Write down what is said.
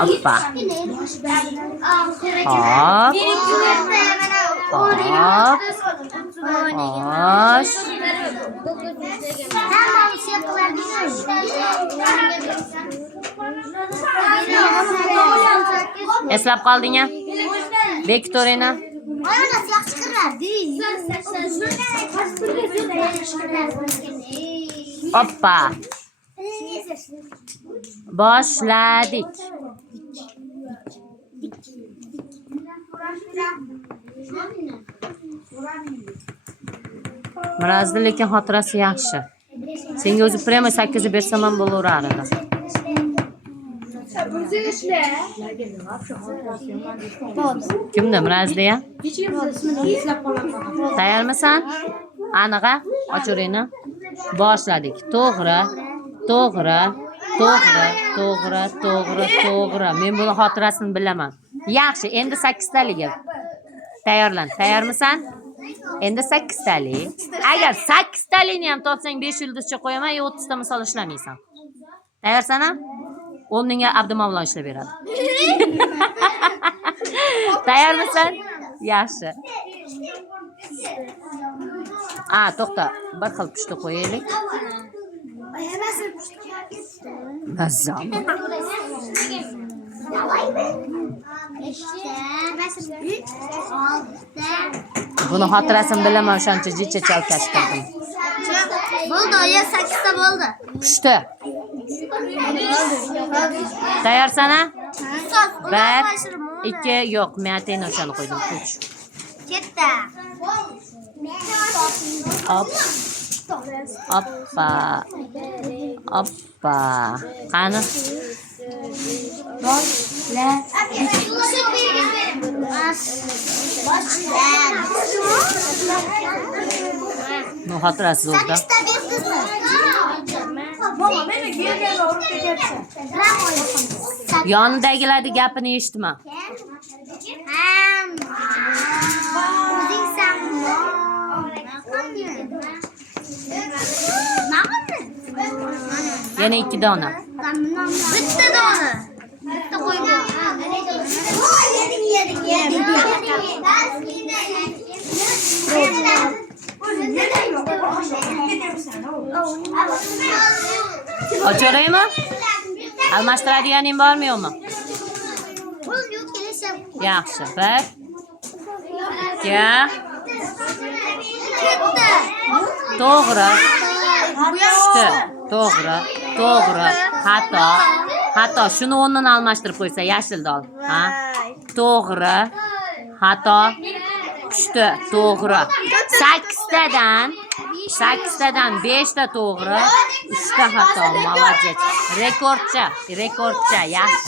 Hoppa. Hop. Hop. Hoş. Eslab qoldingmi? Bektorina. Hoppa. Boshladik. Mirazda lekin xotirasi yaxshi. Senga o'zi prema 8 bersam ham bo'laveradi. Kimda Mirazda? Tayyormisan? Aniqa, ochiringni. Boshladik. To'g'ri, to'g'ri, to'g'ri, to'g'ri, to'g'ri, to'g'ri. Men buni xotirasini bilaman. Yaxshi, endi 8 taliga. Tayyorlan. Tayyormisan? Endi 8 tali. Agar 8 talini ham topsang 5 yulduzcha qo'yaman, 30 ta misol ishlamaysan. Tayyorsan-a? 10 mingga Abdumavlon ishlab beradi. Tayyormisan? Yaxshi. To'xta. Bir xil pushti qo'yaylik. Mazzam. Buni xotirasini bilaman, o'shancha jicha chalkashtirdim. Bo'ldi, 8 ta bo'ldi. Pushti. Tayyorsan-a? 1, 2, yo'q, men atayni o'shani qo'ydim. Kuch. Ketdi. Hop. Hoppa. Hoppa. Qani? Bu xotirasi zo'rda. Yonidagilarni gapini eshitma. Yana 2 dona. Bitta dona. Bitta qo'yib. Ochoraymi? Almashtiradiganing bormi yo'qmi? Yaxshi. 1, 2. To'g'ri. Pushti. To'g'ri. To'g'ri. Xato. Shuni o'rnini almashtirib qo'ysa, yashilni ol. Ha? To'g'ri. Xato. Pushti. To'g'ri. 8 tadan 5 ta to'g'ri, 3 ta xato. Молодец. Rekordchi. Yaxshi.